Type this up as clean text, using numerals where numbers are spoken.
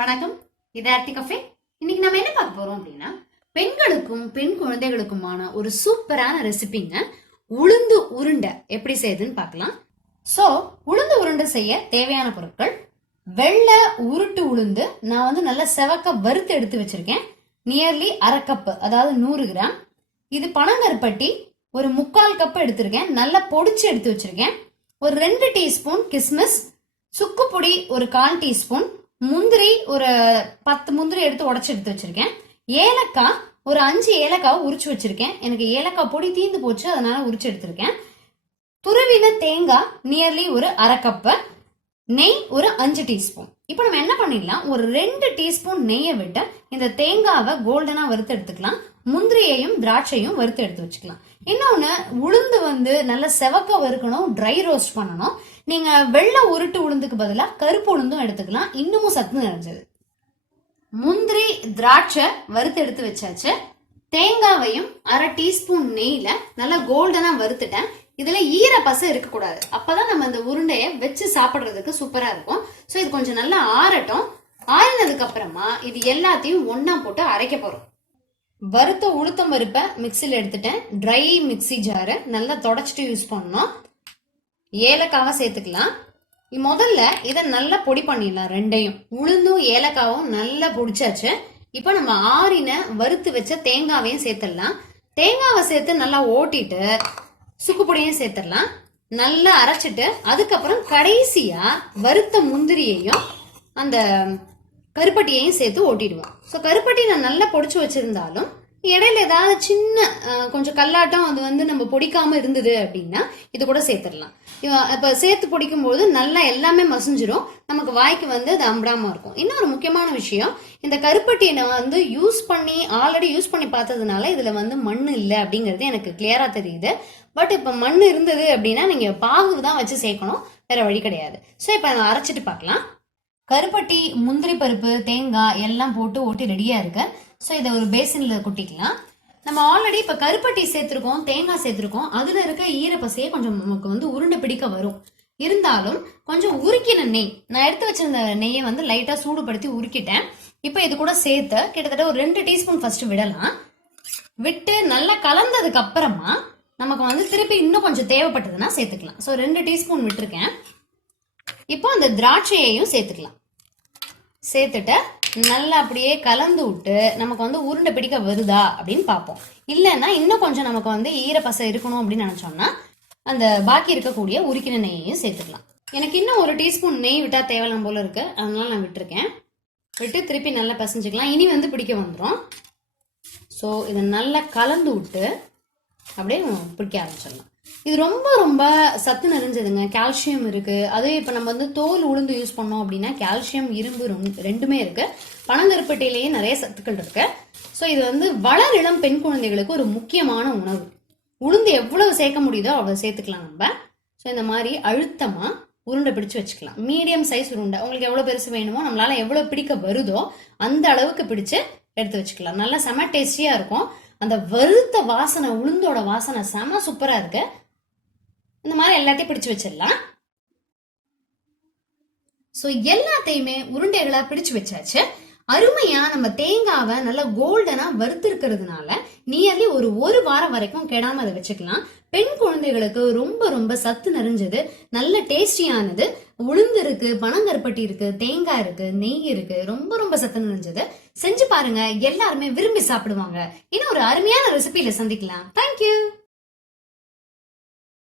வணக்கம், இது ஆர்த்தி கஃபே. இன்னைக்கு நம்ம என்ன பார்க்க போறோம் அப்படின்னா, பெண்களுக்கும் பெண் குழந்தைகளுக்குமான ஒரு சூப்பரான ரெசிபிங்க. உளுந்து உருண்டை எப்படி செய்யுதுன்னு பார்க்கலாம். சோ உளுந்து உருண்டை செய்ய தேவையான பொருட்கள்: வெள்ளை உருட்டு உளுந்து நான் நல்லா செவக்க வறுத்து எடுத்து வச்சிருக்கேன். நியர்லி அரை கப், அதாவது 100 கிராம். இது பனங்கருப்பட்டி ஒரு 3/4 கப் எடுத்திருக்கேன், நல்லா பொடிச்சு எடுத்து வச்சிருக்கேன். ஒரு 2 டீஸ்பூன் கிஸ்மிஸ், சுக்கு பொடி ஒரு 1/4 டீஸ்பூன், முந்திரி ஒரு 10 முந்திரி எடுத்து உடச்சு எடுத்து வச்சிருக்கேன். ஏலக்காய் ஒரு 5 ஏலக்காவை உரிச்சு வச்சிருக்கேன். எனக்கு ஏலக்காய் பொடி தீந்து போச்சு, அதனால உரிச்சு எடுத்திருக்கேன். துருவின தேங்காய் நியர்லி ஒரு அரை கப்பு, நெய் ஒரு 5 டீஸ்பூன். இப்போ நம்ம என்ன பண்ணிடலாம், ஒரு 2 டீஸ்பூன் நெய்யை விட்டு இந்த தேங்காவை கோல்டனா வறுத்து எடுத்துக்கலாம். முந்திரியையும் திராட்சையும் வறுத்து எடுத்து வச்சுக்கலாம். இன்னொன்னு, உளுந்து நல்லா செவக்க வறுக்கணும், ட்ரை ரோஸ்ட் பண்ணணும். நீங்க வெள்ளை உருட்டு உளுந்துக்கு பதிலாக கருப்பு உளுந்தும் எடுத்துக்கலாம், இன்னமும் சத்து நிறைஞ்சது. முந்திரி திராட்சை வறுத்து எடுத்து வச்சாச்சு. தேங்காவையும் அரை டீஸ்பூன் நெய்ல நல்லா கோல்டனா வறுத்துட்டேன். இதுல ஈர பசை இருக்கக்கூடாது, அப்பதான் நம்ம இந்த உருண்டைய வச்சு சாப்பிடுறதுக்கு சூப்பரா இருக்கும். ஸோ இது கொஞ்சம் நல்லா ஆறட்டும். ஆறினதுக்கு அப்புறமா இது எல்லாத்தையும் ஒன்னா போட்டு அரைக்க போறோம். வறுத்த உளுத்தம் பருப்பை மிக்சியில் எடுத்துட்டேன். ட்ரை மிக்சி ஜாரு நல்லா தொடச்சிட்டு யூஸ் பண்ணணும். ஏலக்காவை சேர்த்துக்கலாம். முதல்ல இதை நல்லா பொடி பண்ணிடலாம். ரெண்டையும், உளுந்தும் ஏலக்காவும் நல்லா பொடிச்சாச்சு. இப்போ நம்ம ஆறின வறுத்து வச்ச தேங்காவையும் சேர்த்துடலாம். தேங்காவை சேர்த்து நல்லா ஓட்டிட்டு சுக்கு பொடியும் சேர்த்துடலாம். நல்லா அரைச்சிட்டு அதுக்கப்புறம் கடைசியா வறுத்த முந்திரியையும் அந்த கருப்பட்டியையும் சேர்த்து ஓட்டிடுவோம். ஸோ கருப்பட்டி நான் நல்லா பொடிச்சு வச்சிருந்தாலும் இடையில ஏதாவது சின்ன கொஞ்சம் கல்லாட்டம் அது நம்ம பொடிக்காம இருந்தது அப்படின்னா இது கூட சேர்த்துடலாம். இப்ப சேர்த்து பொடிக்கும் போது நல்லா எல்லாமே மசிஞ்சிரும், நமக்கு வாய்க்கு அது அம்பிடாம இருக்கும். இன்னொரு முக்கியமான விஷயம், இந்த கருப்பட்டியை நான் ஆல்ரெடி யூஸ் பண்ணி பார்த்ததுனால இதுல மண் இல்லை அப்படிங்கிறது எனக்கு கிளியரா தெரியுது. பட் இப்ப மண் இருந்தது அப்படின்னா நீங்க பாகு தான் வச்சு சேர்க்கணும், வேற வழி கிடையாது. ஸோ இப்ப நம்ம அரைச்சிட்டு பார்க்கலாம். கருப்பட்டி, முந்திரி பருப்பு, தேங்காய் எல்லாம் போட்டு ஓட்டி ரெடியா இருக்கு. ஸோ இதை ஒரு பேசின்ல கொட்டிக்கலாம். நம்ம ஆல்ரெடி இப்ப கருப்பட்டி சேர்த்திருக்கோம், தேங்காய் சேர்த்திருக்கோம், அதுல இருக்க ஈரப்பசையை கொஞ்சம் நமக்கு உருண்டை பிடிக்க வரும். இருந்தாலும் கொஞ்சம் உருக்கின நெய், நான் எடுத்து வச்சிருந்த நெய்யை லைட்டா சூடுபடுத்தி உருக்கிட்டேன். இப்போ இது கூட சேர்த்து கிட்டத்தட்ட ஒரு 2 டீஸ்பூன் ஃபர்ஸ்ட் விடலாம். விட்டு நல்லா கலந்ததுக்கு அப்புறமா நமக்கு திருப்பி இன்னும் கொஞ்சம் தேவைப்பட்டதுன்னா சேர்த்துக்கலாம். ஸோ 2 டீஸ்பூன் விட்டுருக்கேன். இப்போ அந்த திராட்சையையும் சேர்த்துக்கலாம். சேர்த்துட்டு நல்லா அப்படியே கலந்து விட்டு நமக்கு உருண்டை பிடிக்க வருதா அப்படின்னு பார்ப்போம். இல்லைன்னா இன்னும் கொஞ்சம் நமக்கு ஈரப்பசை இருக்கணும் அப்படின்னு நினைச்சோம்னா அந்த பாக்கி இருக்கக்கூடிய உருக்கின நெய்யையும் சேர்த்துக்கலாம். எனக்கு இன்னும் 1 டீஸ்பூன் நெய் விட்டா தேவையில்லாம் போல இருக்கு, அதனால நான் விட்டுருக்கேன். விட்டு திருப்பி நல்லா பசைஞ்சுக்கலாம். இனி பிடிக்க வந்துடும். ஸோ இதை நல்லா கலந்து விட்டு அப்படியே பிடிக்க ஆரம்பிச்சிடலாம். இது ரொம்ப ரொம்ப சத்து நிறைஞ்சதுங்க, கால்சியம் இருக்கு. அதே இப்போ நம்ம தோல் உளுந்து யூஸ் பண்ணோம் அப்படின்னா கால்சியம், இரும்பு ரெண்டுமே இருக்கு. பனங்கருப்பட்டியிலேயே நிறைய சத்துக்கள் இருக்கு. ஸோ இது வளர் இளம் பெண் குழந்தைகளுக்கு ஒரு முக்கியமான உணவு. உளுந்து எவ்வளவு சேர்க்க முடியுதோ அவ்வளவு சேர்த்துக்கலாம் நம்ம. ஸோ இந்த மாதிரி அழுத்தமா உருண்டை பிடிச்சு வச்சுக்கலாம். மீடியம் சைஸ் உருண்டை, உங்களுக்கு எவ்வளவு பெருசு வேணுமோ, நம்மளால எவ்வளவு பிடிக்க வருதோ அந்த அளவுக்கு பிடிச்சு எடுத்து வச்சுக்கலாம். நல்லா செம டேஸ்டியா இருக்கும். அந்த வறுத்த வாசனை, உளுந்தோட வாசனை செம சூப்பரா இருக்கு. இந்த மாதிரி எல்லாத்தையும் பிடிச்சு வச்சிடலாம். சோ எல்லாத்தையுமே உருண்டைகளா பிடிச்சு வச்சாச்சு. அருமையா நம்ம தேங்காவை நல்லா கோல்டனா வறுத்து இருக்கிறதுனால நியர்லி ஒரு வாரம் வரைக்கும் கெடாம அதை வச்சுக்கலாம். பெண் குழந்தைகளுக்கு ரொம்ப ரொம்ப சத்து நிறைஞ்சது, நல்ல டேஸ்டியானது. உளுந்து இருக்கு, பனங்கருப்பட்டி இருக்கு, தேங்காய் இருக்கு, நெய் இருக்கு, ரொம்ப ரொம்ப சத்து நிறைஞ்சது. செஞ்சு பாருங்க, எல்லாருமே விரும்பி சாப்பிடுவாங்க. இன்னும் ஒரு அருமையான ரெசிபியில சந்திக்கலாம். தேங்க்யூ.